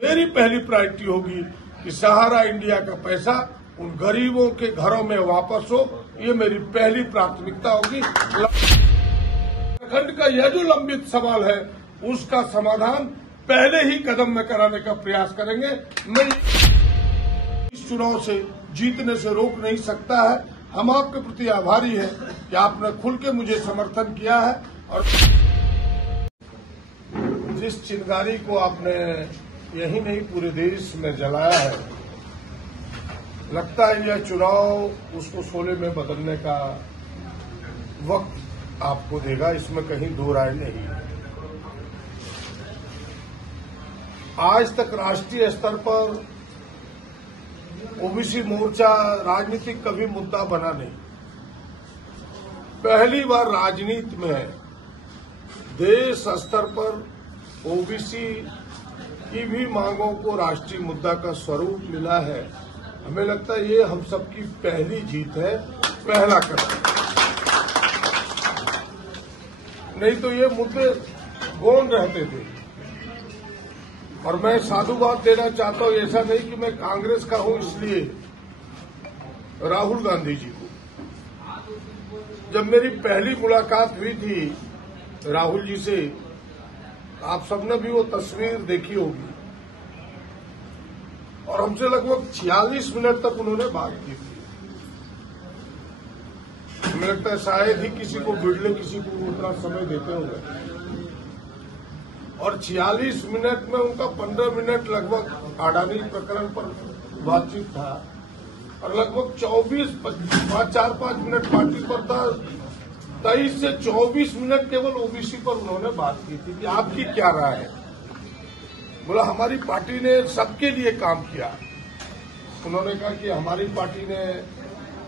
मेरी पहली प्रायोरिटी होगी कि सहारा इंडिया का पैसा उन गरीबों के घरों में वापस हो। ये मेरी पहली प्राथमिकता होगी। झारखंड का यह जो लंबित सवाल है उसका समाधान पहले ही कदम में कराने का प्रयास करेंगे। मैं इस चुनाव से जीतने से रोक नहीं सकता है। हम आपके प्रति आभारी हैं कि आपने खुल के मुझे समर्थन किया है और जिस चिंगारी को आपने यही नहीं पूरे देश में जलाया है, लगता है यह चुनाव उसको शोले में बदलने का वक्त आपको देगा। इसमें कहीं दो राय नहीं है। आज तक राष्ट्रीय स्तर पर ओबीसी मोर्चा राजनीतिक कभी मुद्दा बना नहीं। पहली बार राजनीति में देश स्तर पर ओबीसी की भी मांगों को राष्ट्रीय मुद्दा का स्वरूप मिला है। हमें लगता है ये हम सबकी पहली जीत है, पहला कदम। नहीं तो ये मुद्दे गौण रहते थे। और मैं साधुवाद देना चाहता हूं, ऐसा नहीं कि मैं कांग्रेस का हूं इसलिए राहुल गांधी जी को। जब मेरी पहली मुलाकात हुई थी राहुल जी से, आप सबने भी वो तस्वीर देखी होगी, और हमसे लगभग 46 मिनट तक उन्होंने बात की थी। हमें लगता है शायद ही किसी को बिड़ले किसी को उतना समय देते होंगे। और 46 मिनट में उनका 15 मिनट लगभग अडानी प्रकरण पर बातचीत था और लगभग 4-5 मिनट पार्टी पर था। 23 से 24 मिनट केवल ओबीसी पर उन्होंने बात की थी कि आपकी क्या राय है। बोला हमारी पार्टी ने सबके लिए काम किया। उन्होंने कहा कि हमारी पार्टी ने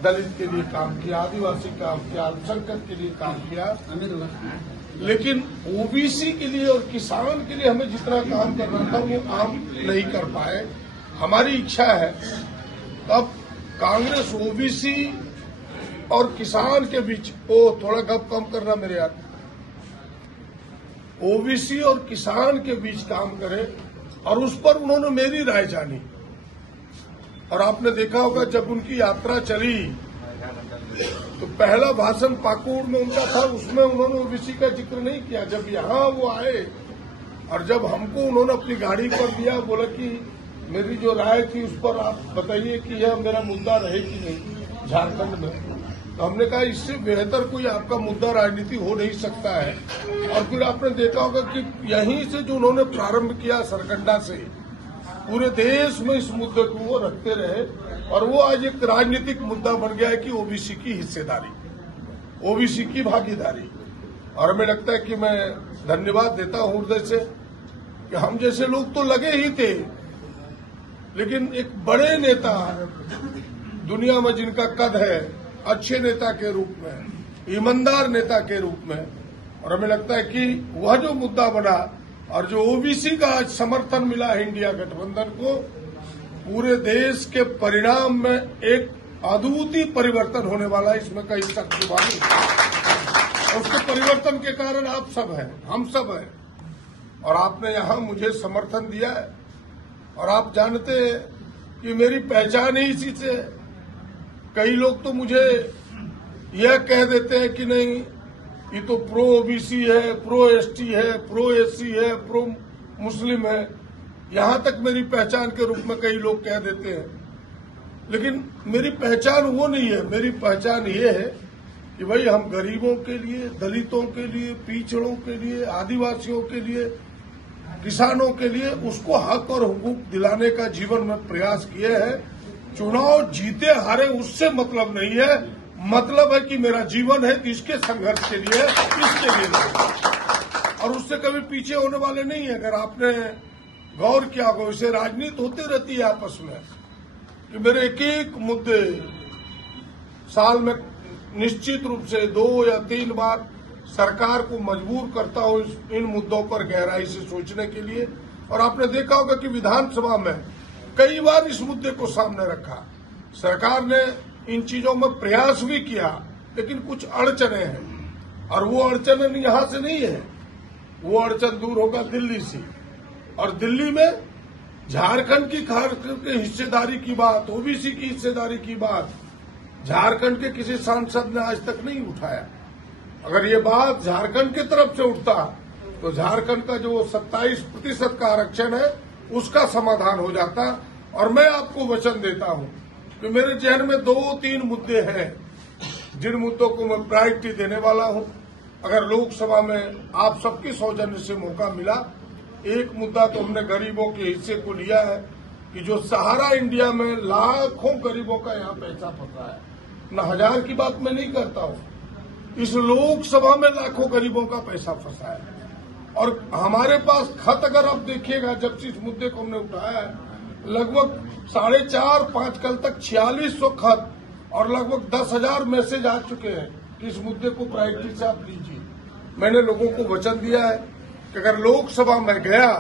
दलित के लिए काम किया, आदिवासी काम किया, अल्पसंख्यक के लिए काम किया, लेकिन ओबीसी के लिए और किसान के लिए हमें जितना काम करना था वो काम नहीं कर पाए। हमारी इच्छा है अब कांग्रेस ओबीसी और किसान के बीच, थोड़ा गप कम करना मेरे यार, ओबीसी और किसान के बीच काम करे। और उस पर उन्होंने मेरी राय जानी। और आपने देखा होगा जब उनकी यात्रा चली तो पहला भाषण पाकुड़ में उनका था, उसमें उन्होंने ओबीसी का जिक्र नहीं किया। जब यहाँ वो आए और जब हमको उन्होंने अपनी गाड़ी पर लिया, बोला कि मेरी जो राय थी उस पर आप बताइए कि यह मेरा मुद्दा रहे कि नहीं झारखंड में। तो हमने कहा इससे बेहतर कोई आपका मुद्दा राजनीति हो नहीं सकता है। और फिर आपने देखा होगा कि यहीं से जो उन्होंने प्रारंभ किया सरकंडा से, पूरे देश में इस मुद्दे को वो रखते रहे और वो आज एक राजनीतिक मुद्दा बन गया है कि ओबीसी की हिस्सेदारी, ओबीसी की भागीदारी। और हमें लगता है कि मैं धन्यवाद देता हूं हृदय से कि हम जैसे लोग तो लगे ही थे, लेकिन एक बड़े नेता दुनिया में जिनका कद है, अच्छे नेता के रूप में, ईमानदार नेता के रूप में, और हमें लगता है कि वह जो मुद्दा बना और जो ओबीसी का आज समर्थन मिला है इंडिया गठबंधन को, पूरे देश के परिणाम में एक अद्वितीय परिवर्तन होने वाला है। इसमें कई शक नहीं। और उसके परिवर्तन के कारण आप सब हैं, हम सब हैं। और आपने यहां मुझे समर्थन दिया है और आप जानते हैं कि मेरी पहचान ही इसी से है। कई लोग तो मुझे यह कह देते हैं कि नहीं ये तो प्रो ओबीसी है, प्रो एसटी है, प्रो एससी है, प्रो मुस्लिम है। यहां तक मेरी पहचान के रूप में कई लोग कह देते हैं, लेकिन मेरी पहचान वो नहीं है। मेरी पहचान ये है कि भाई हम गरीबों के लिए, दलितों के लिए, पिछड़ों के लिए, आदिवासियों के लिए, किसानों के लिए उसको हक और हुकूक दिलाने का जीवन में प्रयास किए हैं। चुनाव जीते हारे उससे मतलब नहीं है, मतलब है कि मेरा जीवन है इसके संघर्ष के लिए, इसके लिए नहीं। और उससे कभी पीछे होने वाले नहीं है। अगर आपने गौर किया हो, इसे राजनीति होती रहती है आपस में कि मेरे एक एक मुद्दे साल में निश्चित रूप से 2 या 3 बार सरकार को मजबूर करता हूं इन मुद्दों पर गहराई से सोचने के लिए। और आपने देखा होगा कि विधानसभा में कई बार इस मुद्दे को सामने रखा। सरकार ने इन चीजों में प्रयास भी किया, लेकिन कुछ अड़चने हैं और वो अड़चन यहां से नहीं है, वो अड़चन दूर होगा दिल्ली से। और दिल्ली में झारखंड की खास करके हिस्सेदारी की बात, ओबीसी की हिस्सेदारी की बात झारखंड के किसी सांसद ने आज तक नहीं उठाया। अगर ये बात झारखंड की तरफ से उठता तो झारखंड का जो 27% का आरक्षण है उसका समाधान हो जाता। और मैं आपको वचन देता हूं कि मेरे जहन में 2-3 मुद्दे हैं जिन मुद्दों को मैं प्रायोरिटी देने वाला हूं। अगर लोकसभा में आप सबके सौजन्य से मौका मिला, एक मुद्दा तो हमने गरीबों के हिस्से को लिया है कि जो सहारा इंडिया में लाखों गरीबों का यहाँ पैसा फंसा है। न हजार की बात मैं नहीं करता हूँ, इस लोकसभा में लाखों गरीबों का पैसा फंसा है। और हमारे पास खत अगर आप देखिएगा, जब से इस मुद्दे को हमने उठाया है, लगभग 4.5-5 कल तक 4600 खत और लगभग 10,000 मैसेज आ चुके हैं कि इस मुद्दे को प्रायोरिटी से आप लीजिए। मैंने लोगों को वचन दिया है कि अगर लोकसभा में गया,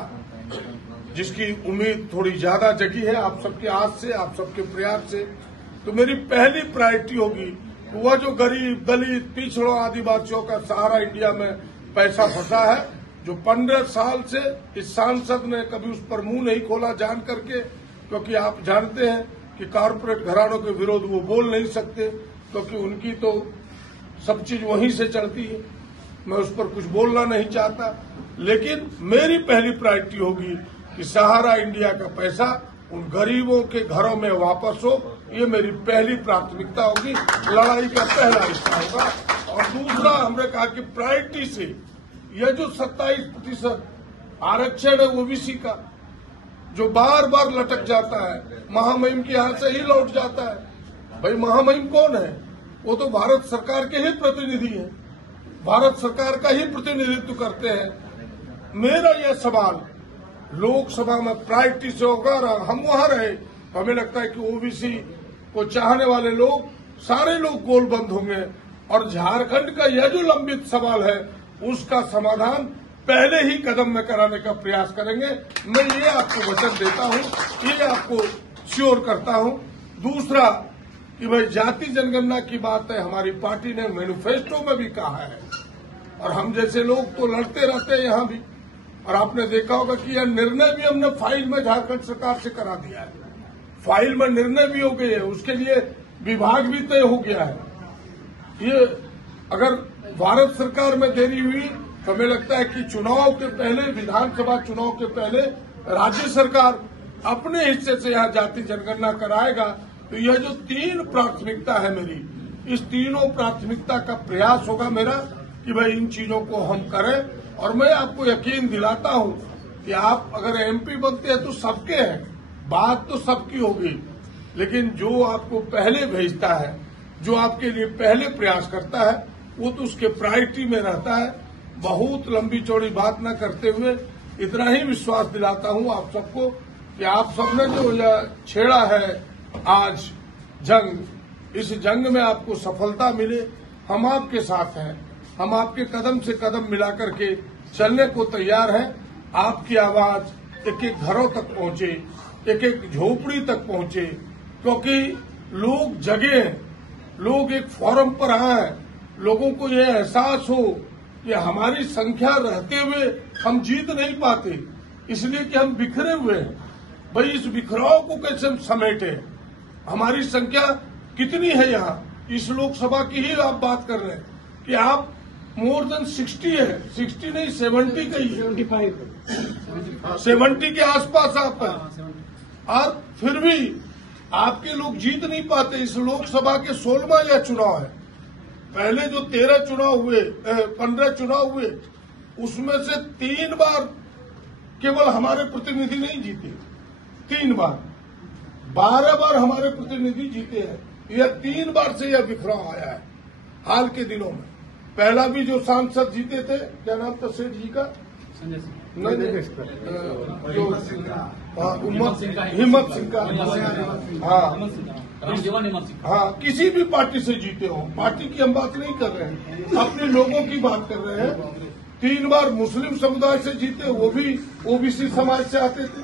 जिसकी उम्मीद थोड़ी ज्यादा जगी है आप सबके आज से, आप सबके प्रयास से, तो मेरी पहली प्रायोरिटी होगी वह जो गरीब, दलित, पिछड़ों, आदिवासियों का सहारा इंडिया में पैसा फंसा है, जो 15 साल से इस सांसद ने कभी उस पर मुंह नहीं खोला जान करके, क्योंकि आप जानते हैं कि कॉर्पोरेट घरानों के विरोध वो बोल नहीं सकते क्योंकि उनकी तो सब चीज वहीं से चलती है। मैं उस पर कुछ बोलना नहीं चाहता, लेकिन मेरी पहली प्रायोरिटी होगी कि सहारा इंडिया का पैसा उन गरीबों के घरों में वापस हो। ये मेरी पहली प्राथमिकता होगी, लड़ाई का पहला हिस्सा होगा। और दूसरा, हमने कहा कि प्रायोरिटी से यह जो 27% आरक्षण है ओबीसी का, जो बार बार लटक जाता है, महामहिम के यहां से ही लौट जाता है। भाई महामहिम कौन है? वो तो भारत सरकार के ही प्रतिनिधि हैं, भारत सरकार का ही प्रतिनिधित्व करते हैं। मेरा यह सवाल लोकसभा में प्रायोरिटी से होगा और हम वहां रहे तो हमें लगता है कि ओबीसी को चाहने वाले लोग, सारे लोग गोलबंद होंगे और झारखंड का यह जो लंबित सवाल है उसका समाधान पहले ही कदम में कराने का प्रयास करेंगे। मैं ये आपको वचन देता हूं, ये आपको श्योर करता हूं। दूसरा कि भाई जाति जनगणना की बात है, हमारी पार्टी ने मैनिफेस्टो में भी कहा है और हम जैसे लोग तो लड़ते रहते हैं यहां भी। और आपने देखा होगा कि यह निर्णय भी हमने फाइल में झारखंड सरकार से करा दिया है, फाइल में निर्णय भी हो गए है, उसके लिए विभाग भी तय हो गया है। ये अगर भारत सरकार में देरी हुई तो हमें लगता है कि चुनाव के पहले, विधानसभा चुनाव के पहले राज्य सरकार अपने हिस्से से यहाँ जाति जनगणना कराएगा। तो यह जो 3 प्राथमिकता है मेरी, इस तीनों प्राथमिकता का प्रयास होगा मेरा कि भाई इन चीजों को हम करें। और मैं आपको यकीन दिलाता हूं कि आप अगर एमपी बनते हैं तो सबके हैं, बात तो सबकी होगी, लेकिन जो आपको पहले भेजता है, जो आपके लिए पहले प्रयास करता है, वो तो उसके प्रायोरिटी में रहता है। बहुत लंबी चौड़ी बात न करते हुए इतना ही विश्वास दिलाता हूं आप सबको कि आप सबने जो यह छेड़ा है आज जंग, इस जंग में आपको सफलता मिले। हम आपके साथ हैं, हम आपके कदम से कदम मिलाकर के चलने को तैयार हैं। आपकी आवाज एक एक घरों तक पहुंचे, एक एक झोपड़ी तक पहुंचे, क्योंकि लोग जगे हैं, लोग एक फोरम पर आए, लोगों को यह एहसास हो कि हमारी संख्या रहते हुए हम जीत नहीं पाते, इसलिए कि हम बिखरे हुए हैं। भाई इस बिखराव को कैसे हम समेटे? हमारी संख्या कितनी है यहाँ? इस लोकसभा की ही आप बात कर रहे हैं कि आप मोर देन 60 है, 60 नहीं 70 का ही, 70 के आसपास आप हैं, और फिर भी आपके लोग जीत नहीं पाते। इस लोकसभा के 16वां यह चुनाव है। पहले जो 15 चुनाव हुए उसमें से 3 बार केवल हमारे प्रतिनिधि नहीं जीते, 3 बार, 12 बार हमारे प्रतिनिधि जीते हैं। यह 3 बार से यह बिखराव आया है हाल के दिनों में। पहला भी जो सांसद जीते थे, क्या नाम था सेठ जी का? हिम्मत सिंह का, हाँ, किसी भी पार्टी से जीते हो, पार्टी की हम बात नहीं कर रहे हैं, अपने लोगों की बात कर रहे हैं। 3 बार मुस्लिम समुदाय से जीते, वो भी ओबीसी समाज से आते थे।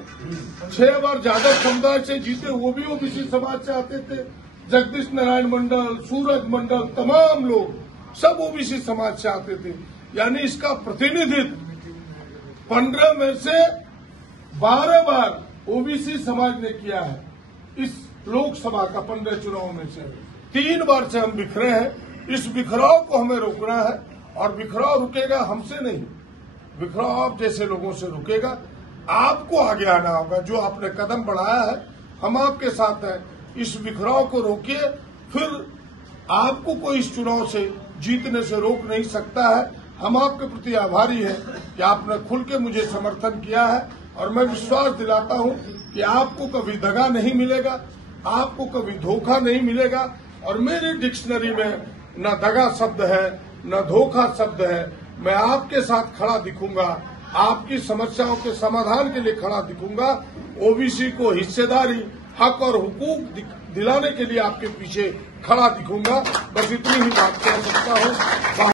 6 बार यादव समुदाय से जीते, वो भी ओबीसी समाज से आते थे। जगदीश नारायण मंडल, सूरज मंडल, तमाम लोग सब ओबीसी समाज से आते थे। यानी इसका प्रतिनिधित्व 15 में से 12 बार ओबीसी समाज ने किया है इस लोकसभा का 15 चुनाव में से 3 बार से हम बिखरे हैं। इस बिखराव को हमें रोकना है और बिखराव रुकेगा हमसे नहीं, बिखराव आप जैसे लोगों से रुकेगा। आपको आगे आना होगा, जो आपने कदम बढ़ाया है हम आपके साथ हैं। इस बिखराव को रोकिए, फिर आपको कोई इस चुनाव से जीतने से रोक नहीं सकता है। हम आपके प्रति आभारी हैं कि आपने खुल के मुझे समर्थन किया है और मैं विश्वास दिलाता हूं कि आपको कभी दगा नहीं मिलेगा, आपको कभी धोखा नहीं मिलेगा। और मेरी डिक्शनरी में न दगा शब्द है न धोखा शब्द है। मैं आपके साथ खड़ा दिखूंगा, आपकी समस्याओं के समाधान के लिए खड़ा दिखूंगा। ओबीसी को हिस्सेदारी, हक और हुकूक दिलाने के लिए आपके पीछे खड़ा दिखूंगा। बस इतनी ही बात कह सकता हूं।